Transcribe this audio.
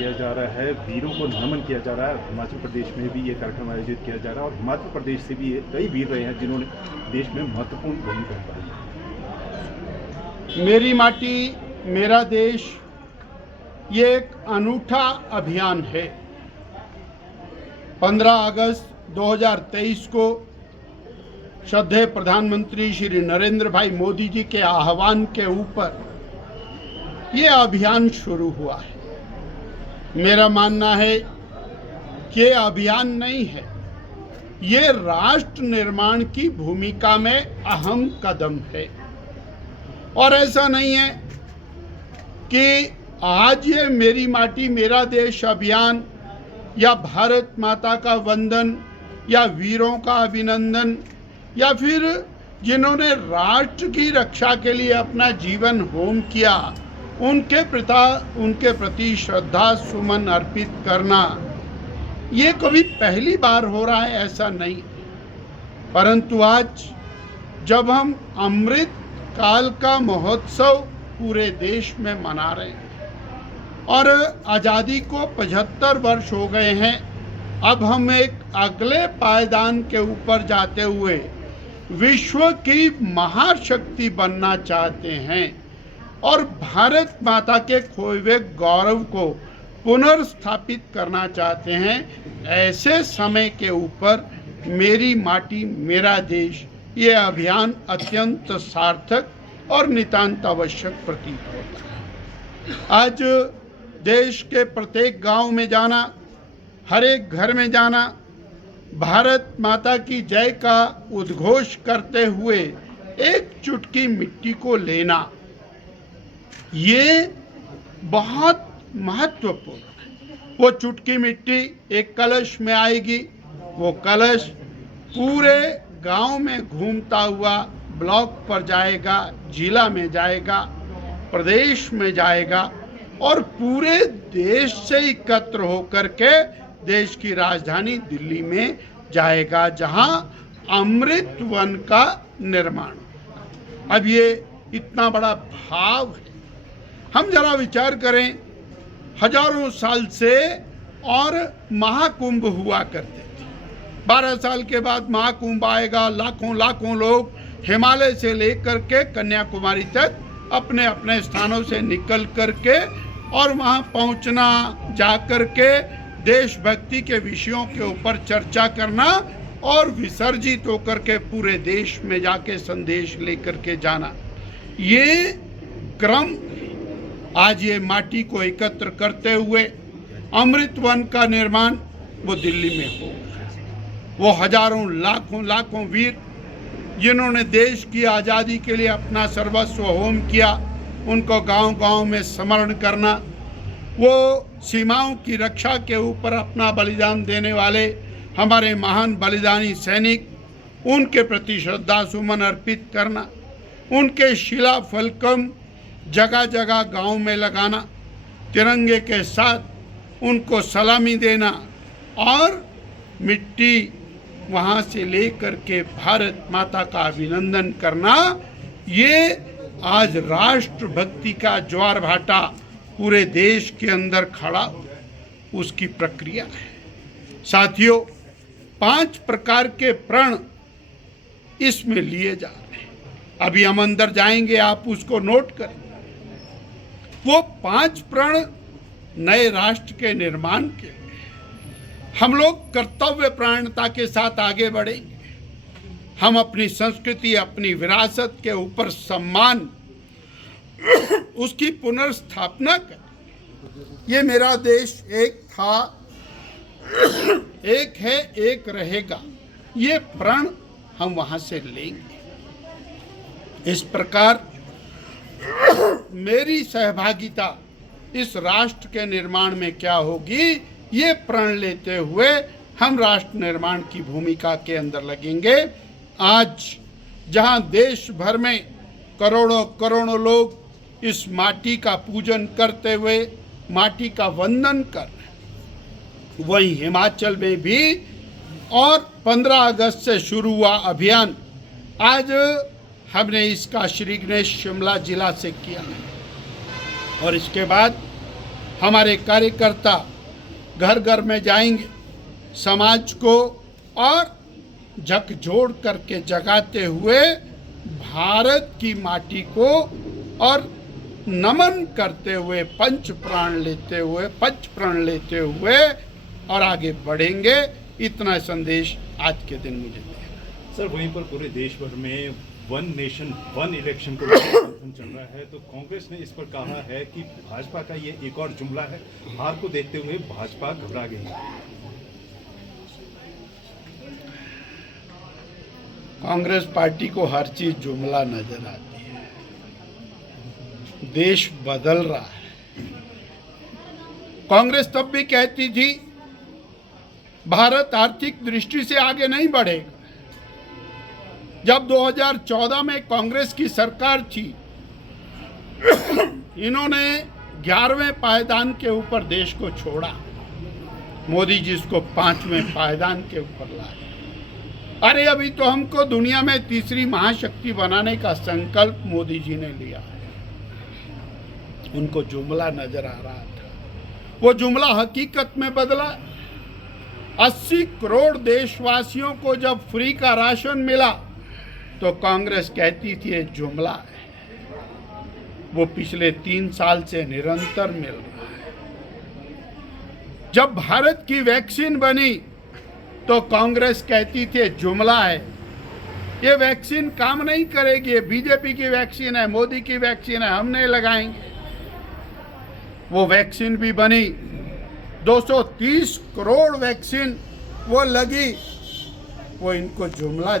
किया जा रहा है, वीरों को नमन किया जा रहा है। हिमाचल प्रदेश में भी ये कार्यक्रम आयोजित किया जा रहा है और हिमाचल प्रदेश से भी कई वीर रहे हैं जिन्होंने देश में महत्वपूर्ण भूमिका निभाई है। मेरी माटी मेरा देश ये एक अनूठा अभियान है। 15 अगस्त 2023 को श्रद्धेय प्रधानमंत्री श्री नरेंद्र भाई मोदी जी के आह्वान के ऊपर ये अभियान शुरू हुआ है। मेरा मानना है कि ये अभियान नहीं है, ये राष्ट्र निर्माण की भूमिका में अहम कदम है। और ऐसा नहीं है कि आज ये मेरी माटी मेरा देश अभियान या भारत माता का वंदन या वीरों का अभिनंदन या फिर जिन्होंने राष्ट्र की रक्षा के लिए अपना जीवन होम किया उनके प्रति श्रद्धा सुमन अर्पित करना ये कभी पहली बार हो रहा है, ऐसा नहीं। परंतु आज जब हम अमृत काल का महोत्सव पूरे देश में मना रहे हैं और आज़ादी को 75 वर्ष हो गए हैं, अब हम एक अगले पायदान के ऊपर जाते हुए विश्व की महाशक्ति बनना चाहते हैं और भारत माता के खोए हुए गौरव को पुनर्स्थापित करना चाहते हैं। ऐसे समय के ऊपर मेरी माटी मेरा देश ये अभियान अत्यंत सार्थक और नितांत आवश्यक प्रतीत होता है। आज देश के प्रत्येक गांव में जाना, हर एक घर में जाना, भारत माता की जय का उद्घोष करते हुए एक चुटकी मिट्टी को लेना, ये बहुत महत्वपूर्ण है। वो चुटकी मिट्टी एक कलश में आएगी, वो कलश पूरे गांव में घूमता हुआ ब्लॉक पर जाएगा, जिला में जाएगा, प्रदेश में जाएगा और पूरे देश से एकत्र होकर के देश की राजधानी दिल्ली में जाएगा, जहां अमृत वन का निर्माण। अब ये इतना बड़ा भाव है, हम जरा विचार करें, हजारों साल से और महाकुंभ हुआ करते थे। 12 साल के बाद महाकुंभ आएगा, लाखों लाखों लोग हिमालय से लेकर के कन्याकुमारी तक अपने अपने स्थानों से निकल करके और वहां पहुंचना, जाकर के देशभक्ति के विषयों के ऊपर चर्चा करना और विसर्जित होकर के पूरे देश में जाके संदेश लेकर के जाना, ये क्रम आज ये माटी को एकत्र करते हुए अमृत वन का निर्माण वो दिल्ली में होगा। वो हजारों लाखों वीर जिन्होंने देश की आज़ादी के लिए अपना सर्वस्व होम किया, उनको गांव-गांव में स्मरण करना, वो सीमाओं की रक्षा के ऊपर अपना बलिदान देने वाले हमारे महान बलिदानी सैनिक, उनके प्रति श्रद्धा सुमन अर्पित करना, उनके शिला फलकम जगह जगह गांव में लगाना, तिरंगे के साथ उनको सलामी देना और मिट्टी वहां से लेकर के भारत माता का अभिनंदन करना, ये आज राष्ट्र भक्ति का ज्वार भाटा पूरे देश के अंदर खड़ा उसकी प्रक्रिया है। साथियों, 5 प्रकार के प्रण इसमें लिए जा रहे हैं। अभी हम अंदर जाएंगे, आप उसको नोट करें। वो 5 प्रण नए राष्ट्र के निर्माण के लिए हम लोग कर्तव्य प्राणता के साथ आगे बढ़ेंगे। हम अपनी संस्कृति, अपनी विरासत के ऊपर सम्मान, उसकी पुनर्स्थापना करें। ये मेरा देश एक था, एक है, एक रहेगा, ये प्रण हम वहां से लेंगे। इस प्रकार मेरी सहभागिता इस राष्ट्र के निर्माण में क्या होगी, ये प्रण लेते हुए हम राष्ट्र निर्माण की भूमिका के अंदर लगेंगे। आज जहां देश भर में करोड़ों करोड़ों लोग इस माटी का पूजन करते हुए माटी का वंदन कर रहे हैं, वहीं हिमाचल में भी और 15 अगस्त से शुरू हुआ अभियान आज हमने इसका श्री गणेश शिमला जिला से किया और इसके बाद हमारे कार्यकर्ता घर घर में जाएंगे, समाज को और झकझोर करके जगाते हुए भारत की माटी को और नमन करते हुए पंच प्रण लेते हुए और आगे बढ़ेंगे। इतना संदेश आज के दिन मुझे देना। सर, वहीं पर पूरे देश भर में वन नेशन वन इलेक्शन को लेकर चल रहा है, तो कांग्रेस ने इस पर कहा है कि भाजपा का ये एक और जुमला है, हार को देखते हुए भाजपा घबरा गई है। कांग्रेस पार्टी को हर चीज जुमला नजर आती है। देश बदल रहा है। कांग्रेस तब भी कहती थी भारत आर्थिक दृष्टि से आगे नहीं बढ़ेगा। जब 2014 में कांग्रेस की सरकार थी, इन्होंने 11वें पायदान के ऊपर देश को छोड़ा। मोदी जी इसको 5वें पायदान के ऊपर लाए। अरे अभी तो हमको दुनिया में तीसरी महाशक्ति बनाने का संकल्प मोदी जी ने लिया है। उनको जुमला नजर आ रहा था, वो जुमला हकीकत में बदला। 80 करोड़ देशवासियों को जब फ्री का राशन मिला तो कांग्रेस कहती थी ये जुमला है। वो पिछले 3 साल से निरंतर मिल रहा है। जब भारत की वैक्सीन बनी तो कांग्रेस कहती थी जुमला है, ये वैक्सीन काम नहीं करेगी, ये बीजेपी की वैक्सीन है, मोदी की वैक्सीन है, हम नहीं लगाएंगे। वो वैक्सीन भी बनी, 230 करोड़ वैक्सीन वो लगी, वो इनको जुमला